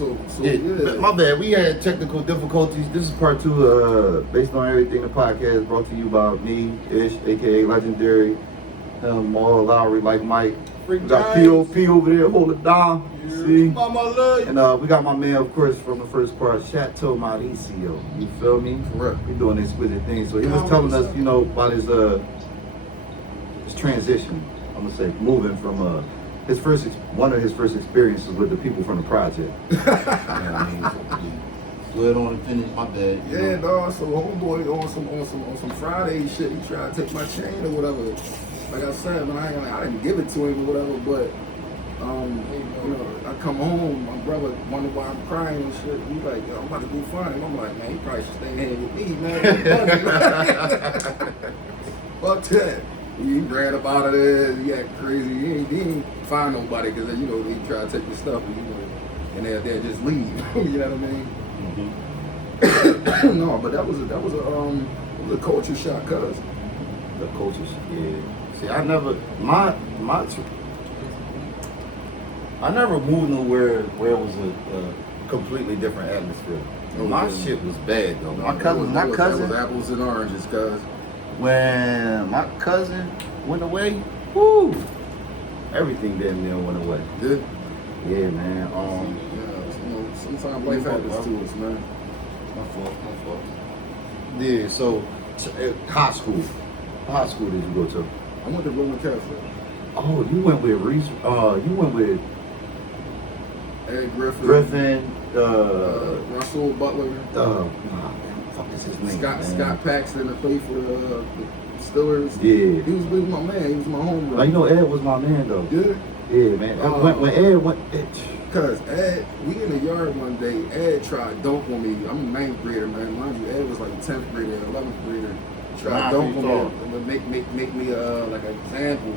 My bad. We had technical difficulties. This is part 2. Based on everything, the podcast brought to you by me, Ish, aka Legendary, Maul Lowry, like Mike. We got POP over there holding down. See? And we got my man, of course, from the first part, Chateau, Maurizio. You feel me? Correct. We doing exquisite things. So he was telling us, about his transition. I'm gonna say moving from one of his first experiences with the people from the project. Good on and finish, my bad. Yeah, dog. So homeboy on some Friday shit, he tried to take my chain or whatever. Like I said, man, I didn't give it to him or whatever, but I come home, my brother wonder why I'm crying and shit. He's like, yo, I'm about to go find him. I'm like, man, he probably should stay here with me, man. Fuck that. He ran up out of there, he acted crazy. He didn't find nobody because he tried to take the stuff, and they'll just leave. You know what I mean? Mm-hmm. No, but that was a culture shock, cuz. The culture shock, yeah. See, I never moved nowhere where it was a completely different atmosphere. My shit was bad though. My cousin. That was apples and oranges, cuz. When my cousin went away, whoo, everything damn near went away. Yeah. Yeah, man. Sometimes life happens to us, man. My fault. Yeah. So, high school. What high school did you go to? I went to Roman Catholic. Oh, you went with Reese. You went with Ed Griffin. Russell Butler. Fuck is his name? Scott Paxton that played for the Steelers. Yeah. He was my man. He was my home run. Ed was my man though. Yeah. Yeah, man. When Ed went. Cause Ed, we in the yard one day. Ed tried dunk on me. I'm a 9th grader, man. Mind you, Ed was like a 10th grader, 11th grader. Tried dunk on me, make me like an example.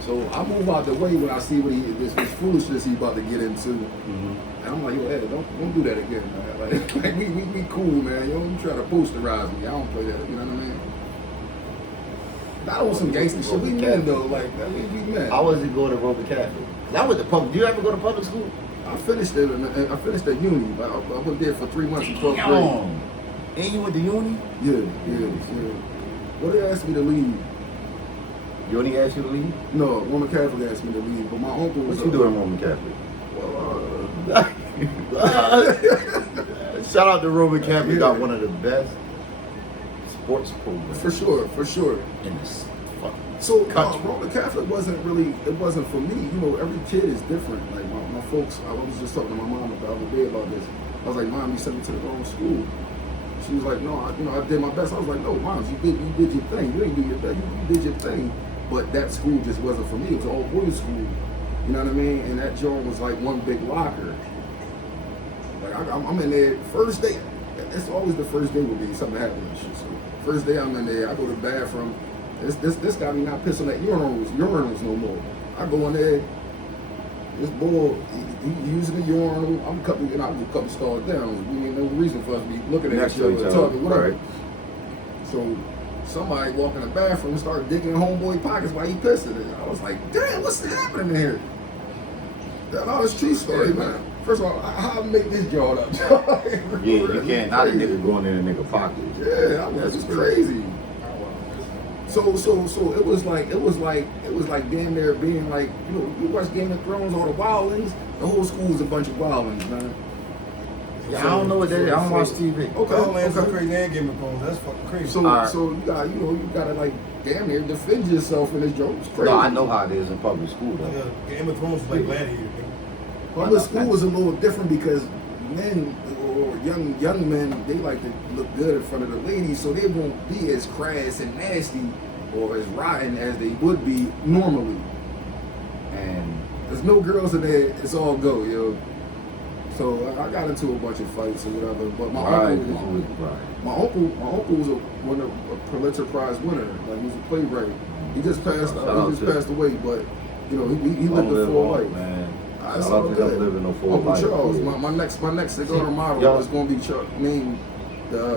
So I move out the way when I see what this foolishness he about to get into. Mm-hmm. And I'm like, yo, Ed, don't do that again, man. Like we cool, man. You don't try to posterize me. I don't play that. You know what I mean? Not on some gangster shit. We men though, like we men. How was it going to Roman Catholic? I went to public. Do you ever go to public school? I finished at uni. I went there for 3 months in 12th grade. And you went to uni? Yeah. Well, they asked me to leave. Uni asked you to leave? No, Roman Catholic asked me to leave, but my uncle was. What you doing Roman Catholic? Well, shout out to Roman Catholic. Got one of the best sports programs. For sure. In this fucking so country. Roman Catholic wasn't for me. Every kid is different. Like my folks, I was just talking to my mom the other day about this. I was like, Mom, you sent me to the wrong school. She was like, no, I did my best. I was like, no, Mom, you did your thing. You didn't do your best. You did your thing. But that school just wasn't for me. It was an all boys school. You know what I mean? And that joint was like one big locker. Like I'm in there first day. It's always the first day with me. Something happened and shit. So first day I'm in there. I go to the bathroom. This guy be not pissing at urinals no more. I go in there. This boy, he using the urinal. I'm a couple stalls down. We ain't no reason for us to be looking at each other, talking, whatever. Right. So somebody walk in the bathroom and start digging in homeboy pockets while he pissing. And I was like, damn, what's happening in here? That's true story, man. First of all, how I make this joint up? Yeah, you can't. Not a nigga going in a nigga pocket. Yeah, that's just crazy. So it was like damn near being like, you watch Game of Thrones, all the wildlings. The whole school was a bunch of wildlings, man. Yeah, I don't know what that is. I don't watch TV. Okay. Crazy and Game of Thrones. That's fucking crazy. So you got you gotta like damn near defend yourself in this joke. It's crazy. No, I know how it is in public school though. Yeah, Game of Thrones is like Gladiator. Public school was a little different because men or young men, they like to look good in front of the ladies, so they won't be as crass and nasty or as rotten as they would be normally. And there's no girls in there, it's all go, yo. So I got into a bunch of fights or whatever, but my uncle was a Pulitzer Prize winner. Like he was a playwright. He just passed away, but he lived a full life. Man. I saw good. Uncle Charles, my next cigar model is going to be named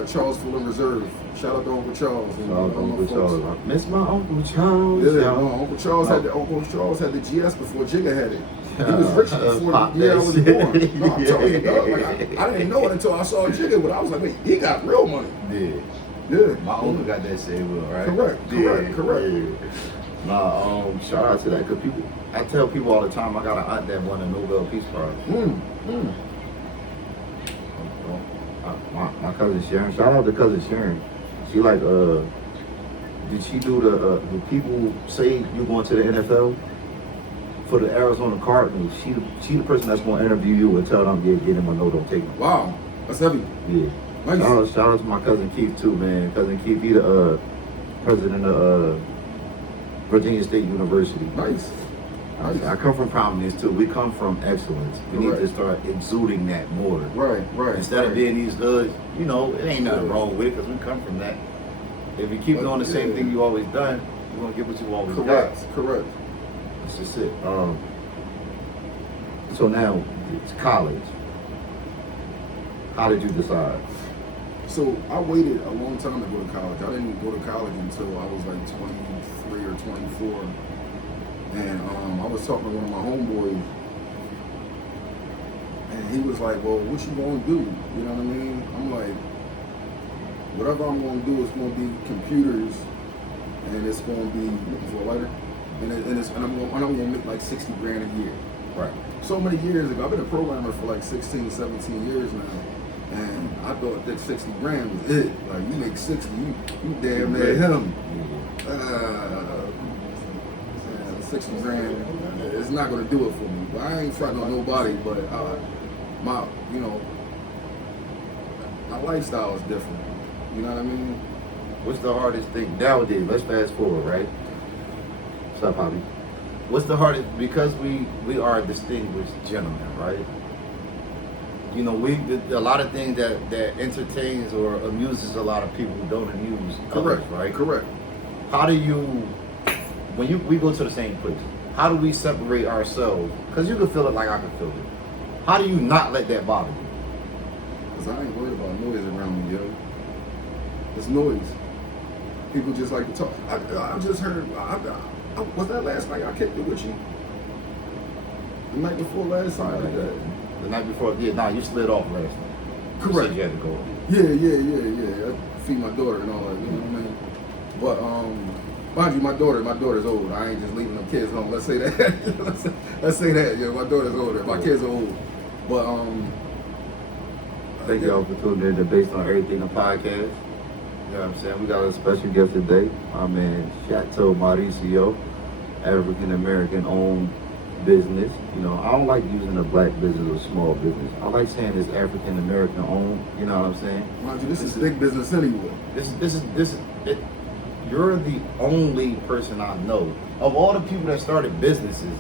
Charles Fuller Reserve. Shout out to Uncle Charles. Uncle Charles. Miss my Uncle Charles. Yeah, Uncle Charles had the GS before Jigga had it. He was rich before Pop the year I that was shit. born. No, I'm telling you, dog. Like, I didn't know it until I saw Jigga, but I was like, wait, he got real money. Yeah. Yeah. My uncle got that same will, right? Correct. Yeah. Nah, shout out to that, cause people, I tell people all the time, I got an aunt that won a Nobel Peace Prize. My cousin Sharon, shout out to cousin Sharon. She like, did she do the people say you're going to the NFL for the Arizona Cardinals? She the person that's going to interview you and tell them, yeah, get him a no, don't take him. Wow, that's heavy. Yeah. Nice. Shout out to my cousin Keith too, man. Cousin Keith, he the president of Virginia State University. Nice. I come from prominence too. We come from excellence. We need to start exuding that more. Right. Instead of being these hoods, you know, it ain't nothing wrong with it because we come from that. If you keep doing the same thing you always done, you're gonna get what you always got. Correct. That's just it. So now it's college. How did you decide? So I waited a long time to go to college. I didn't go to college until I was like 23 or 24. And I was talking to one of my homeboys, and he was like, well, what you gonna do? You know what I mean? I'm like, whatever I'm gonna do is gonna be computers, and it's gonna be looking for a lighter, and I'm gonna make like 60 grand a year. Right. So many years ago, I've been a programmer for like 16, 17 years now. And I thought that 60 grand was it. Like, you make 60, you damn near him. 60 grand is not gonna do it for me. But I ain't fronting on nobody, but my lifestyle is different. You know what I mean? What's the hardest thing nowadays? Let's fast forward, right? What's up, Bobby? What's the hardest, because we are distinguished gentlemen, right? You know, a lot of things that entertains or amuses a lot of people who don't amuse others, right? Correct. How do you, when we go to the same place, how do we separate ourselves? Because you can feel it like I can feel it. How do you not let that bother you? Because I ain't worried about noise around me, yo. It's noise. People just like to talk. I just heard, was that last night I kicked it with you? The night before last time? The night before, you slid off last night. Correct. You said you had to go. Yeah. I feed my daughter and all that, you know what I mean? But, mind you, my daughter's old. I ain't just leaving them kids home. Let's say that. let's say that, my daughter's older. My kids are old. But, thank y'all for tuning in to Based on Everything, the podcast. You know what I'm saying? We got a special guest today. My man, Chateau Maurizio, African American owned business. You know, I don't like using a black business or small business. I like saying it's African American owned. You know what I'm saying? Mind you, this is big business anyway. This is it. You're the only person I know of all the people that started businesses.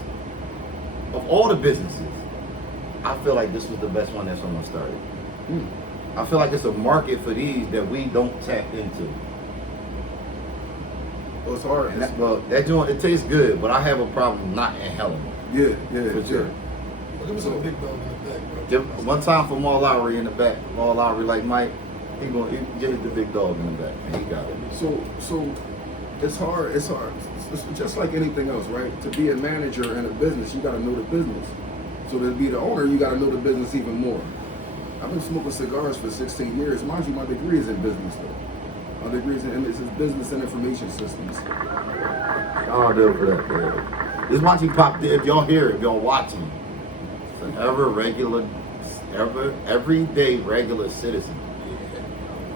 Of all the businesses, I feel like this was the best one that someone started. I feel like it's a market for these that we don't tap into. Well, it's hard. And that joint, it tastes good, but I have a problem not inhaling it. Yeah, For sure. Well, give me some big dog in the back, bro. One time for Maul Lowry in the back. Maul Lowry like Mike, he give it the big dog in the back, and he got it. So it's hard. It's just like anything else, right? To be a manager in a business, you got to know the business. So to be the owner, you got to know the business even more. I've been smoking cigars for 16 years. Mind you, my degree is in business, though. My degree is in business and information systems. I'll do it for that, man. This Monty Pop, if y'all hear it, if y'all watching, it's an everyday regular citizen.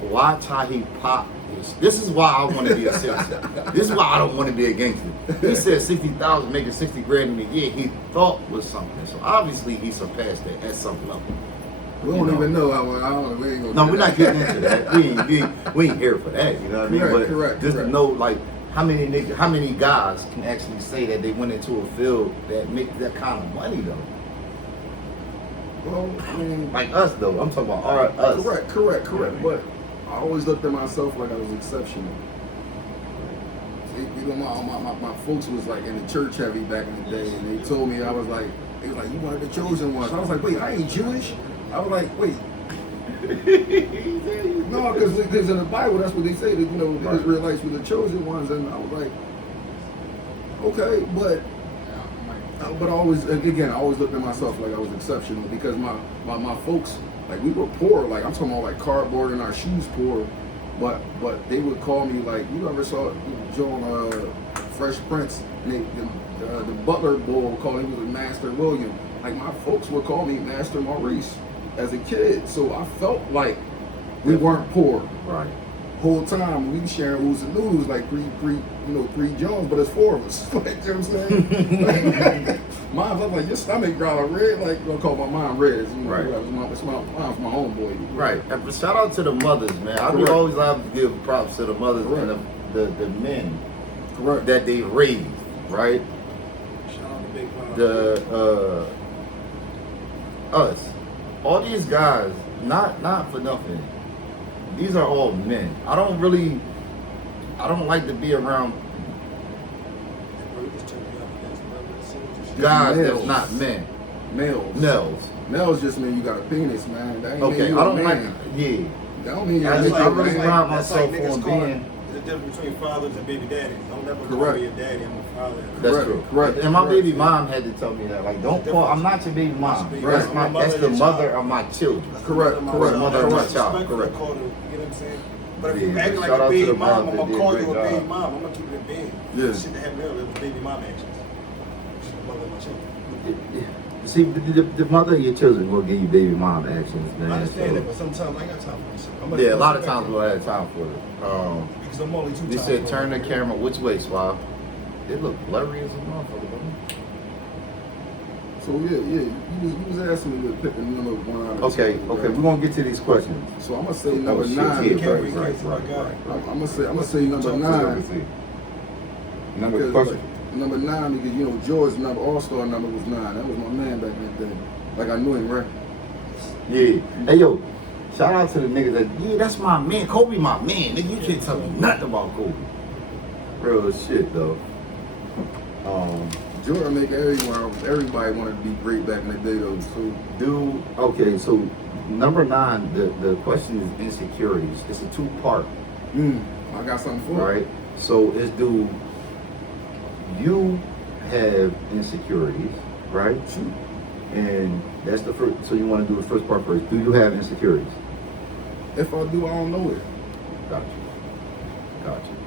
Watch how he popped this. This is why I want to be a citizen. This is why I don't want to be a gangster. He said 60,000, making 60 grand in a year, he thought was something. So obviously he surpassed it at some level. We don't even know how. We ain't gonna. No, we're not getting into that. We ain't here for that. You know what I mean? But correct. Just to know, like, how many guys can actually say that they went into a field that make that kind of money though? Well, I mean, like us though. I'm talking about us. Correct. Yeah. But I always looked at myself like I was exceptional. You know, my folks was like in the church heavy back in the day, and they told me I was like, you one of the chosen ones. I was like, wait, I ain't Jewish. I was like, wait. No, because in the Bible, that's what they say, that, the Israelites were the chosen ones. And I was like, okay, but But I always looked at myself like I was exceptional because my folks, like we were poor. Like I'm talking about like cardboard and our shoes poor. But they would call me like, you ever saw Joe Fresh Prince, and the butler boy would call him, he was Master William. Like my folks would call me Master Maurice as a kid. So I felt like we weren't poor. Right. Whole time we sharing oodles and noodles like three Jones, but it's four of us. Like, you know what I'm saying? Like, mom's, I'm like, your stomach growling red. Like, gonna call my mom red. You know, right. It's my homeboy. Right. And shout out to the mothers, man. I would always have to give props to the mothers and the men that they raised, right? Shout out to Big Mom. The us, all these guys, not for nothing. These are all men. I don't like to be around guys that's not men. Males just mean you got a penis, man. That ain't mean you a man. That don't mean you're I really pride myself on being. The difference between fathers and baby daddies. Don't never call me a daddy, I'm a father. That's true. Correct. And my baby mom had to tell me that. Like, don't call. I'm not your baby mom. That's the mother of my children. Correct. Mother of my child. Correct. You know what I'm saying? But if you acting like a baby mom, I'm gonna call you a baby mom. I'm gonna keep it in bed. Yeah. Shit that happened earlier was baby mom actions. She's the mother of my children. See, the mother of your children will give you baby mom actions, man. I understand that, but sometimes I ain't got time for this. Yeah, a lot of times we'll have time for it. Because I'm only 2 times. They said turn the camera which way, Swab? It looked blurry as a motherfucker, bro. So you was asking me to pick a number one out of Okay, two, we're right? gonna get to these questions. So I'm gonna say number shit, 9. yeah, right. I'm gonna say number 9. Number question. Number 9 because George's number all-star number was 9. That was my man back in the day. Like I knew him, right? Yeah. Hey yo, shout out to the niggas that that's my man. Kobe my man. Nigga, you can't tell me nothing about Kobe. Real shit though. Jordan make everybody wanted to be great back in the day though. So so number 9, the question is insecurities. It's a 2-part. I got something for right? So it's do you have insecurities, right? Shoot. And that's the first. So you want to do the first part first. Do you have insecurities? If I do, I don't know it. Gotcha.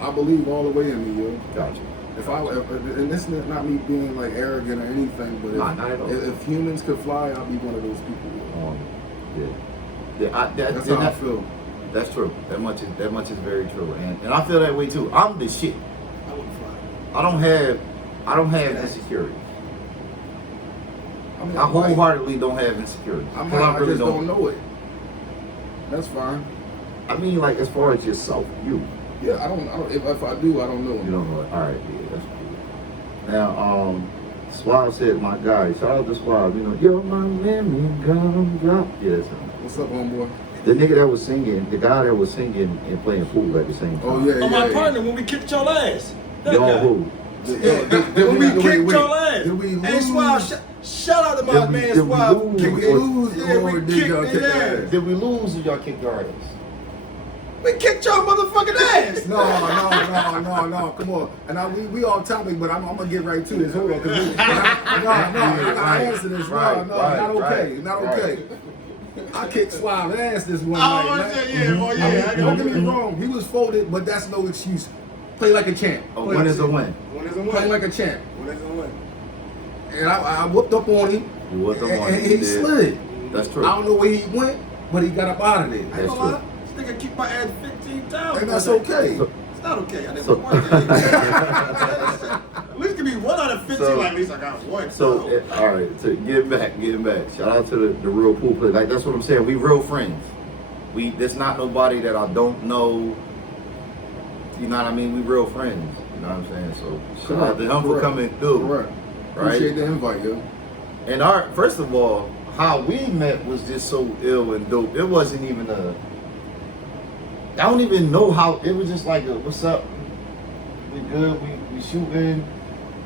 I believe all the way in me, yo. Gotcha. And this is not me being like arrogant or anything, but not at all. if humans could fly, I'll be one of those people. That's how I feel. That's true. That much is very true, and I feel that way too. I'm the shit. I wouldn't fly. I don't have insecurities. I mean, I wholeheartedly don't have insecurities. I just don't know it. That's fine. I mean, like as far as yourself, you. Yeah, I don't. If I do, I don't know. You don't know it. All right, yeah, that's cool. Now, Swab said, "My guy, shout out to Swab. You're my man, come drop." Yeah, that's him. What's up, homeboy? The nigga that was singing, the guy that was singing and playing pool at the same time. Oh yeah, my partner when we kicked your ass. Y'all who? When we kicked your ass. Did we lose? Hey, Swab, shout out to my man Swab. Did we lose? Yeah, we kicked their ass. Did we lose or y'all kicked our ass? We kicked your motherfucking ass. No, come on. And we off topic, but I'm gonna get right to this. Hold on, I gotta answer this. Not okay. I kicked Swab's ass this one night. Don't get me wrong, he was folded, but that's no excuse. Play like a champ. A win is a win. Play like a champ. Win is a win. And I whooped up on him. You whooped up on him. And he slid. That's true. I don't know where he went, but he got up out of there. That's true. This nigga kicked my ass 15 times. And that's okay. It's not okay. I didn't work it. At least give me 1 out of 15. Like, at least I got 1. So, all right. So getting back. Shout out to the real pool player. Like that's what I'm saying. We real friends. There's not nobody that I don't know. You know what I mean? We real friends. You know what I'm saying? So shout out to him for coming through. Correct. Right? Appreciate the invite, yo. And first of all, how we met was just so ill and dope. It wasn't even I don't even know how. It was just like, what's up? We good. We shooting.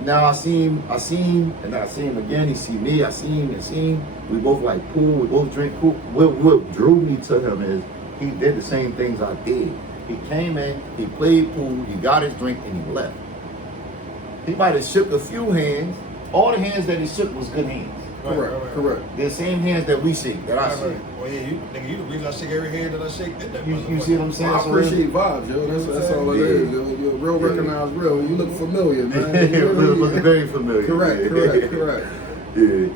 Now I see him, and then I see him again. He see me. I see him. We both like pool. We both drink pool. What drew me to him is he did the same things I did. He came in, he played pool, he got his drink, and he left. He might have shook a few hands, all the hands that he shook was good hands. Correct. The same hands that we shake, that I shake. Well, yeah, you the reason I shake every hand that I shake. You see what I'm saying? I appreciate vibes, yo. That's all it is. You're real recognized real. You look familiar, man. You look very familiar. Correct. Yeah.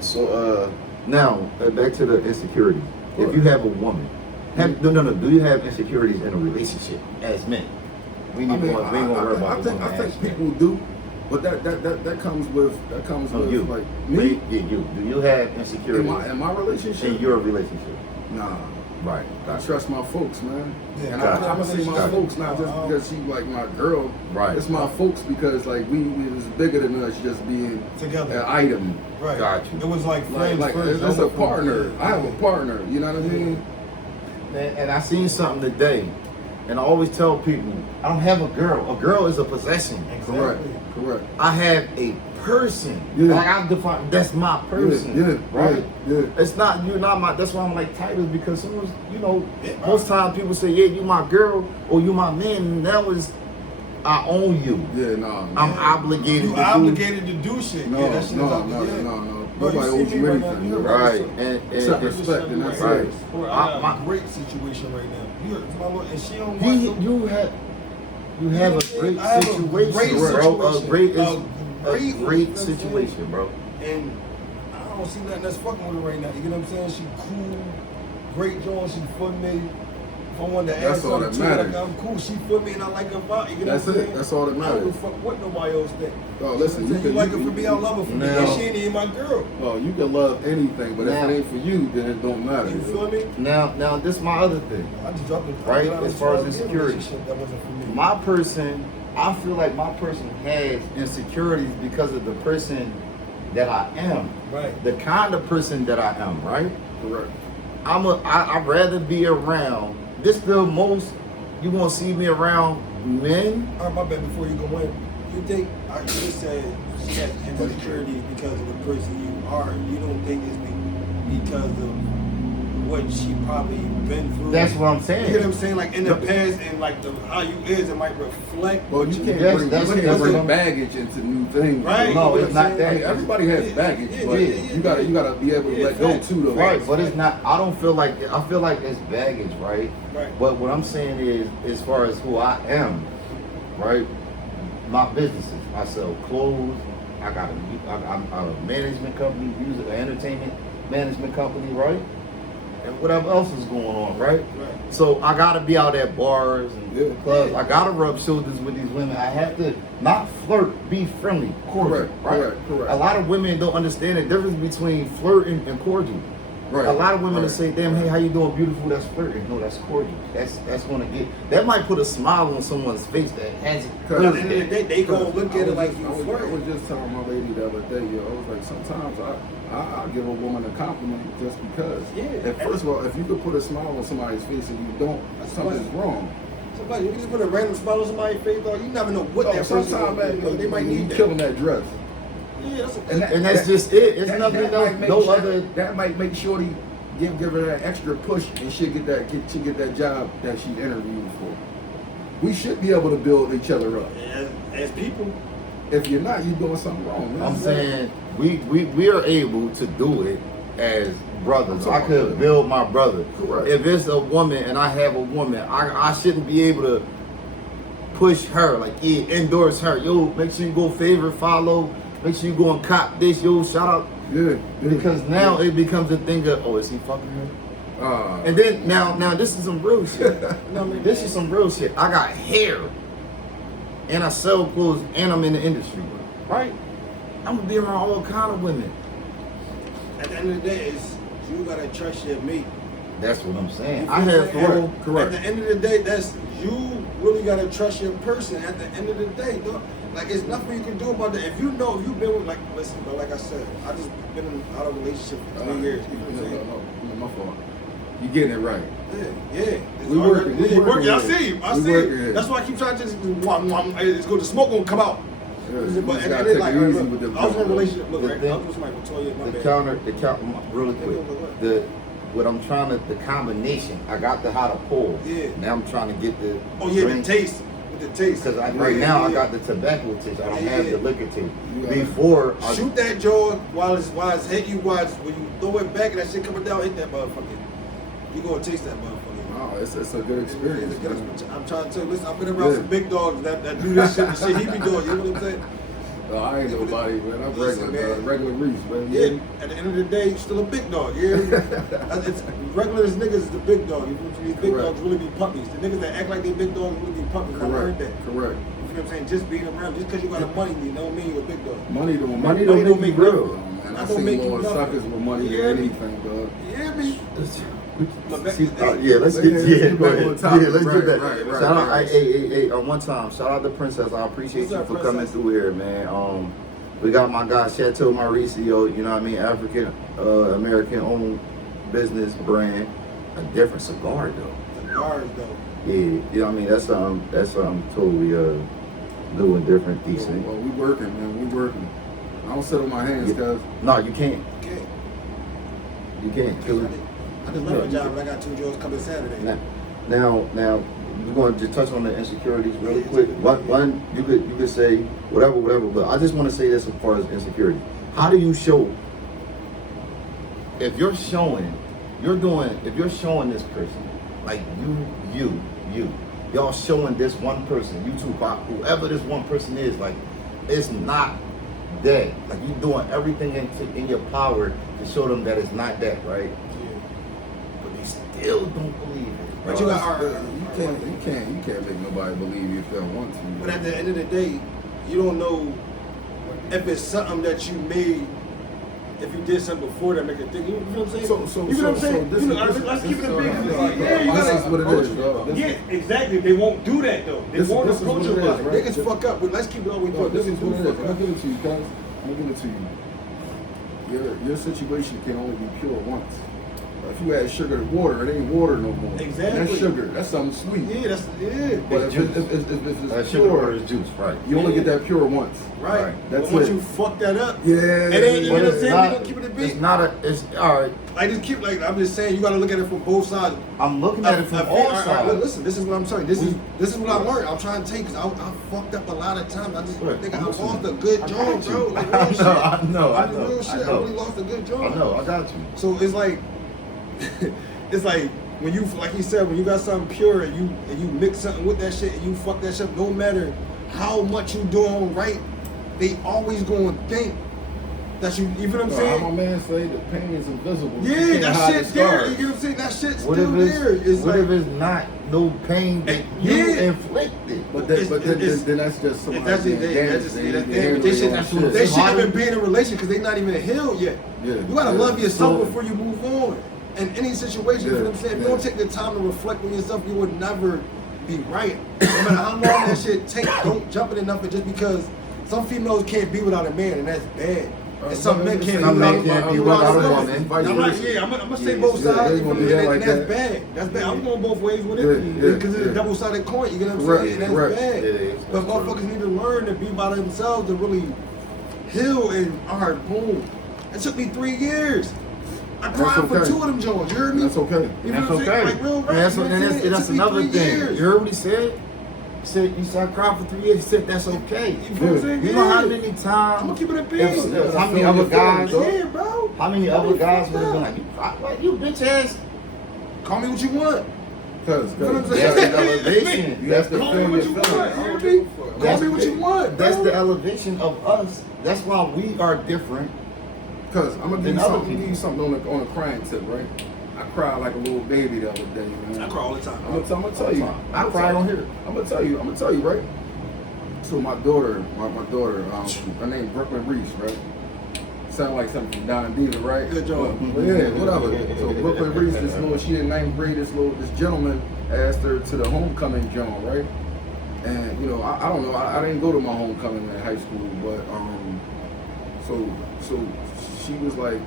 So now back to the insecurity. If you have a woman, do you have insecurities in a relationship as men? We ain't gonna worry about it. I think people do, but that comes with you. like me. Yeah, you. Do you have insecurities in my relationship? in your relationship? Nah. Right. I trust my folks, man. Yeah, and gotcha. I'm gonna say my folks not just because she like my girl. Right. It's my folks because like we was bigger than us just being together. an item. Right. Got you. It was like friends first. It's a partner. I have a partner. You know what I mean? And I seen something today, and I always tell people, I don't have a girl. A girl is a possession. Exactly. Correct. I have a person. Yeah. Like I define, that's my person. Yeah. Right. Yeah. It's not, you're not my. That's why I'm like titles, because someone's, most times people say, yeah, you my girl or you my man. And that was, I own you. Yeah. No. I'm obligated. You obligated to do shit. No. Yeah, that shit No. Bro, Nobody owes you anything. Right. Except respect, and that's right. it. I got a great situation right now. And she don't want You have a great I have a situation, great bro. situation. A great situation, bro. And I don't see nothing that's fucking with her right now. You get what I'm saying? She cool, great joint. She for me. If I wanted to add That's all something that to her, matters. like, I'm cool. She for me, and I like her vibe. You get That's what I'm it. saying? That's all that I don't matters. give a fuck what nobody else think. Oh, listen, you like her for me, I love her for me. Now- And she ain't my girl. Oh, you can love anything, but Now- if it ain't for you, then it don't matter. You feel me? Now this is my other thing. I just dropped it. Right, as far as insecurity. That wasn't for me. My person, I feel like my person has insecurities because of the person that I am. Right. The kind of person that I am, right? Correct. I'd rather be around, this the most, you gonna see me around men? All right, my bad, before you go in, you think, I just said she has insecurity because of the person you are. You don't think it's because of what she probably been through? That's what I'm You saying. get what I'm saying? Like in the past and like how you is, it might reflect. Well, you can't Yes, bring, that's- you can't that's bring what- baggage into new things. Right. No, You know it's what not I'm that. I mean, everybody has Yeah, baggage, yeah, but yeah, you gotta be able to yeah, let go facts. too, though. Right, but it's not, I don't feel like, I feel like it's baggage, right? Right. But what I'm saying is, as far as who I am, right? My businesses, I sell clothes, I'm a management company, music, entertainment management company, right? And whatever else is going on, right? Right. So I gotta be out at bars and clubs. I gotta rub shoulders with these women. I have to not flirt, be friendly, cordial, right? Correct. A lot of women don't understand the difference between flirting and cordial. Right. A lot of women Right. will say, "Damn, hey, how you doing, beautiful?" That's flirting. No, that's cordial. That's gonna get. That might put a smile on someone's face that hasn't. But at the end of the day, they gonna look at it like you I was flirting. just telling my lady the other day, yo, I was like, sometimes I give a woman a compliment just because. Yeah. And first of all, if you could put a smile on somebody's face and you don't, something's wrong. Somebody, you can just put a random smile on somebody's face, dog. You never know what that person Sometimes, man, they might need that. killing that dress. Yeah, that's And that's just it. It's nothing else. might make No sure- other. That might make Shorty give her that extra push, and she'll get that job that she's interviewed for. We should be able to build each other up. as people. If you're not, you're doing something wrong, man. I'm saying we are able to do it as brothers. I could build my brother. Correct. If it's a woman and I have a woman, I shouldn't be able to push her, like, yeah, endorse her. Yo, make sure you go favorite, follow. Make sure you go and cop this. Yo, shout out. Yeah. Because now it becomes a thing of, oh, is he fucking her? And then now this is some real shit. You know what I mean? This is some real shit. I got hair, and I sell clothes, and I'm in the industry, right? I'm gonna be around all kind of women. At the end of the day, it's you gotta trust your mate. That's what I'm saying. You I feel have me? full. Correct. At the end of the day, that's you really gotta trust your person. At the end of the day, dog. Like it's nothing you can do about that. If you've been with, like, listen, bro, like I said, I just been out of a relationship for 3 years. You know what I'm saying? No, my fault. You getting it right. Yeah. We working. We working I here. see you. I We see working you. here. That's why I keep trying to just it's go. The smoke gonna come out. Yeah, But you and gotta then take like, it easy look, with them I was in a jokes. relationship. Look, The right? thing- I was with somebody for 12 years. My The bad. counter, really quick. What I'm trying to, the combination. I got the how to pull. Yeah. Now I'm trying to get the. Oh yeah, drink. the taste. with the taste. Because right now I got the tobacco taste. I don't have the liquor taste. Before shoot that jaw while it's hitting you. When you throw it back and that shit coming down, hit that motherfucker. You gonna taste that motherfucker. Wow, it's a good experience. I'm trying to tell you, listen, I've been around some big dogs that do this shit. The shit he be doing. You know what I'm saying? I ain't nobody, man. I'm regular Reese, man. Yeah. At the end of the day, you're still a big dog. Yeah. It's regular as niggas is the big dog. You know, these big dogs really be puppies. The niggas that act like they big dogs really be puppies. I heard that. Correct. You know what I'm saying? Just being around, just because you got money, you don't mean you're a big dog. Money don't make real. Man, I seen more suckers with money than anything, dog. You hear me? let's get back. Shout out, hey, one time, shout out to Princess. I appreciate you for coming through here, man. We got my guy Chateau Maurizio, you know what I mean, African American owned business brand. A different cigar though. Cigars though. Yeah, you know what I mean. That's something totally new and different, decent. Well, we working, man. We working. I don't sit on my hands, cuz. No, you can't. You can't. I just left my job, but I got 2 jobs coming Saturday. Now, we're going to just touch on the insecurities really quick. One, you could say whatever, but I just want to say this as far as insecurity. How do you show? If you're showing this person, like y'all showing this one person, you two, whoever this one person is, like it's not that. Like you doing everything in your power to show them that it's not that, right? Still don't believe it. But you got you can't make nobody believe you if they don't want to. But at the end of the day, you don't know if it's something that you made. If you did something before that make it think. You know what I'm saying? You know what I'm saying? Let's keep it a big. Yeah, you gotta what it is, dog. Yeah, exactly. They won't do that though. They won't approach you about it. Niggas fuck up, but let's keep it all we do. This is what it is. I'm gonna give it to you, guys. I'm gonna give it to you. Your situation can only be pure once. If you add sugar to water, it ain't water no more. Exactly. That's sugar. That's something sweet. Yeah, But if it's pure, it's juice, right? You only get that pure once. Right. That's but once it. you fuck that up, it ain't. You know what I'm saying? We gonna keep it a beat. It's all right. Like just keep I'm just saying you gotta look at it from both sides. I'm looking at it from all sides. Listen, this is what I'm saying. This is what I learned. I'm trying to take because I fucked up a lot of times. I just think I lost a good job, bro. Like real shit. I know. I really lost a good job. I know. I got you. So it's like. It's like when you, like he said, when you got something pure and you mix something with that shit and you fuck that shit, no matter how much you doing right, they always gonna think that you know what I'm saying? How my man say the pain is invisible. Yeah, that shit's there. You know what I'm saying? That shit's still there. What if it's not no pain that you inflicted? But then that's just somebody. They shouldn't even be in a relationship because they not even healed yet. Yeah, you gotta love yourself before you move on. In any situation, you know what I'm saying? If you don't take the time to reflect on yourself, you would never be right. No matter how long that shit take, don't jump in enough just because some females can't be without a man, and that's bad. And some men can't be without a woman. I'm gonna say both sides, and that's bad. That's bad. I'm going both ways with it because it's a double-sided coin. You get what I'm saying? And that's bad. But motherfuckers need to learn to be by themselves to really heal. And all right, boom. It took me 3 years. I cried for 2 of them joints. You heard me? That's okay. You know what I'm saying? Like real rap. That's another thing. You heard what he said? He said you started crying for 3 years. He said that's okay. You know what I'm saying? You know how many times? I'm gonna keep it a beat. How many other guys? Yeah, bro. How many other guys would have been like, you cry, what, you bitch ass? Call me what you want. Cause you know what I'm that's the elevation. You have to call me what you want. Call me what you want. That's the elevation of us. That's why we are different. Cause I'm gonna give you something on a crying tip, right? I cried like a little baby the other day, man. I cry all the time. I'm gonna tell you. I cry on here. I'm gonna tell you, right? So my daughter, her name Brooklyn Reese, right? Sound like something from Don Diva, right? Good job. But yeah, whatever. So Brooklyn Reese, she in 9th grade. This gentleman asked her to the homecoming joint, right? And you know, I don't know. I didn't go to my homecoming in high school, but so she was like,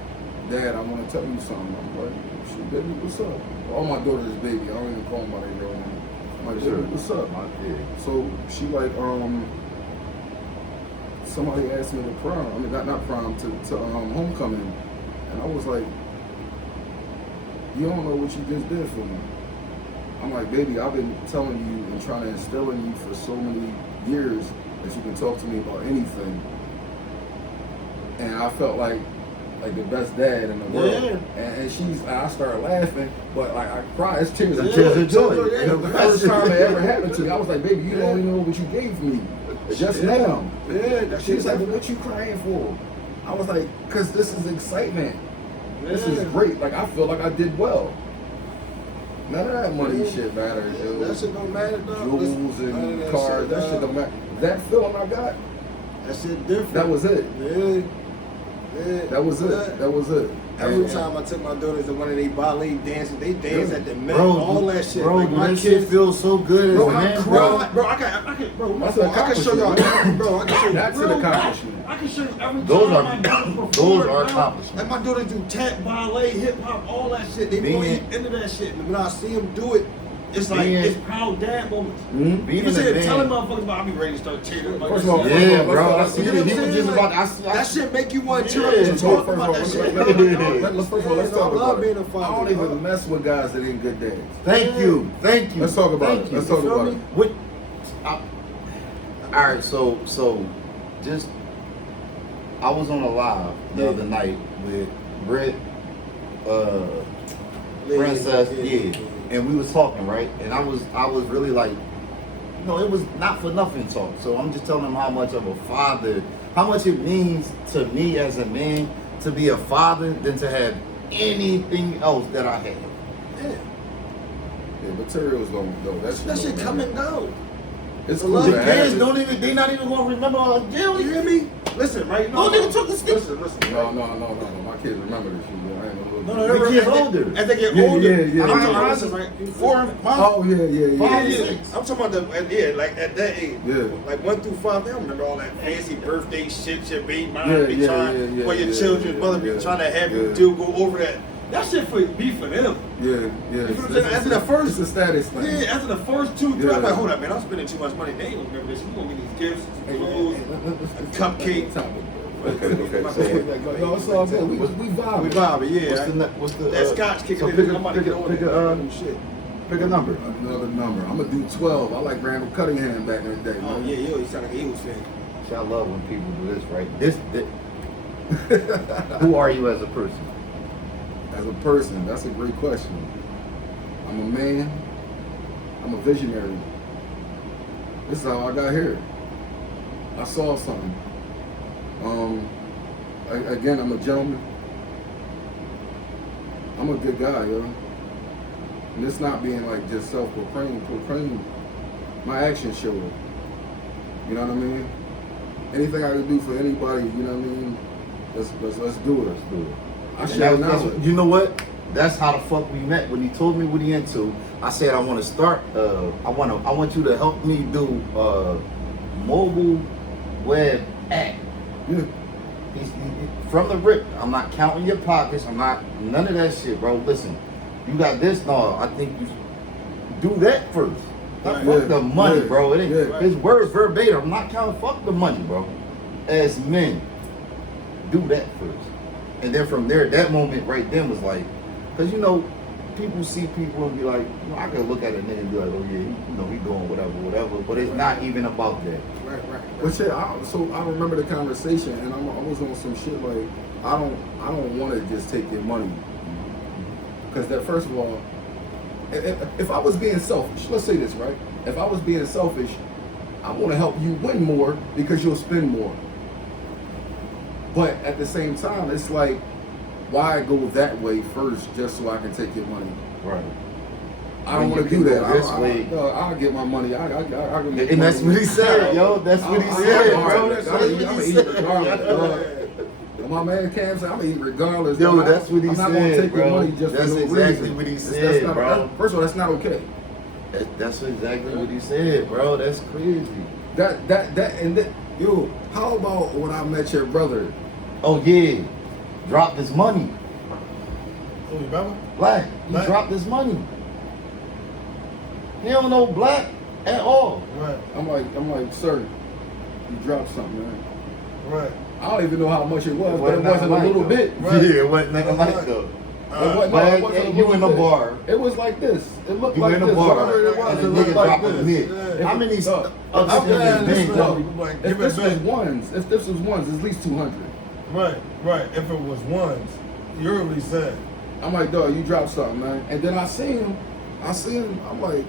Dad, I want to tell you something. I'm like, shit, baby, what's up? All my daughter's baby. I don't even call them by their real name. I'm like, baby, what's up? So she like, somebody asked me to prom. I mean, not prom, to homecoming. And I was like, you don't know what you just did for me. I'm like, baby, I've been telling you and trying to instill in you for so many years that you can talk to me about anything. And I felt like the best dad in the world. And I started laughing, but like I cried. It's tears of joy. And the first time it ever happened to me, I was like, baby, you don't even know what you gave me just now. Yeah, she was like, well, what you crying for? I was like, because this is excitement. This is great. Like, I feel like I did well. None of that money shit matters. That shit don't matter, dog. Jewels and cars, that shit don't matter. That feeling I got, that shit different. that was it. Yeah. That was it. That was it. Every time I took my daughters to one of their ballet dances, they dance at the Met, bro, all that shit. Bro, like my that kids shit feels so good as bro, a I man, cried, bro. I can, bro, That's an I can show y'all, accomplishment. bro, I can show you. That's an accomplishment. I can show you every Those time are- my daughters perform, those are bro. accomplishments. Like my daughters do tap, ballet, hip hop, all that shit. They Being- really into that shit. And when I see them do it, it's like Being- it's proud dad moments. Being You a say man- telling motherfuckers about I be ready to start tearing up. First of all, Yeah, let's bro. talk- I see You know it. He what I'm was saying? just about. That shit make you want to tear up Yeah, and Let's talk talk about that first shit. of all. Let's talk I love about being a it. father. I don't even mess with guys that ain't good dads. Thank you. Let's talk about it. Let's talk about it. What? All right, so just I was on a live the other night with Britt, Princess, and we was talking, right? And I was really like, it was not for nothing talk. So I'm just telling them how much of a father, how much it means to me as a man to be a father than to have anything else that I have. Yeah, materials don't go. That shit come and go. It's A cool lot to of have Kids it. don't even, they not even gonna remember a deal. You hear me? Listen, right? Oh, nigga took the stick. Listen. No. My kids remember this shit. I ain't gonna No, look. The kids older. As they get Yeah, older. yeah. I'm talking about, Mine listen, is right? 4 and 5. Oh yeah. Yeah. I'm talking about like at that age. Yeah. Like 1 through 5, they don't remember all that fancy birthday shit, your baby mom Yeah, be yeah, trying, yeah, or your yeah, children's yeah, mother yeah, be trying to have you yeah. do go over that. That shit for them. Yeah. You know what I'm saying? After the first, it's a status thing. yeah, after the first 2, 3, Yeah. I'm like, hold up, man, I'm spending too much money. They ain't gonna remember this. You gonna get these gifts, clothes, a cupcake. No, it's all good. We vibe. We vibe, yeah. What's the That scotch kicking so in. pick a, I'm about to pick get a, on pick it. a, Shit. pick a number. Another number. I'm gonna do 12. I like Randall Cunningham back in the day. Oh Man. yeah, yo, you sound like an Eagles fan. See, I love when people do this, right? Who are you as a person? As a person, that's a great question. I'm a man. I'm a visionary. This is how I got here. I saw something. Again, I'm a gentleman. I'm a good guy, yo. And it's not being like just proclaimed. My actions show it. You know what I mean? Anything I can do for anybody, you know what I mean? Let's do it. Let's do it. I And share that's knowledge. you know what? That's how the fuck we met. When he told me what he into, I said I want to start. I want you to help me do mobile web app. Yeah. From the rip, I'm not counting your pockets. I'm not none of that shit, bro. Listen, you got this. No, I think you do that first. Right. Fuck the money, Yeah. bro. It ain't Yeah. his words verbatim. I'm not counting. Fuck the money, bro. As men, do that first, and then from there, that moment right then was like, because people see people and be like, I can look at a nigga and be like, oh yeah, he doing whatever, but it's not even about that. Right. But yeah, I remember the conversation, and I was on some shit like, I don't want to just take your money, because that first of all, if I was being selfish, let's say this, right? If I was being selfish, I want to help you win more because you'll spend more. But at the same time, it's like, why go that way first just so I can take your money? Right. I don't When want to you do can that. go this way. I'll get my money. I can make And that's money. what he said, yo. That's what he said, bro. That's I'm what he gonna eat said. regardless. My man Cam said, I'm gonna eat regardless. Yo, that's what he I'm not gonna said, take bro. your money just That's for no exactly reason. what he That's said, not, bro. First of all, that's not okay. That's exactly what he said, bro. That's crazy. Yo, how about when I met your brother? Oh yeah, dropped his money. Oh, you remember? Black, he Black? dropped his money. He don't know black at all. Right. I'm like, sir, you dropped something, man. Right. I don't even know how much it was, but it Wasn't wasn't a nothing little like, bit. though. Right. Yeah, it wasn't nothing Right. like though. You in the bar. It was like this. It looked You like in the this. bar. Whatever it was, And it the looked nigga like drop a this. mid. Yeah. How many If Like, this give was it back. ones, if this was ones, it's at least 200. Right. If it was ones, you're really sad. I'm like, dog, you dropped something, man. And then I see him. I'm like,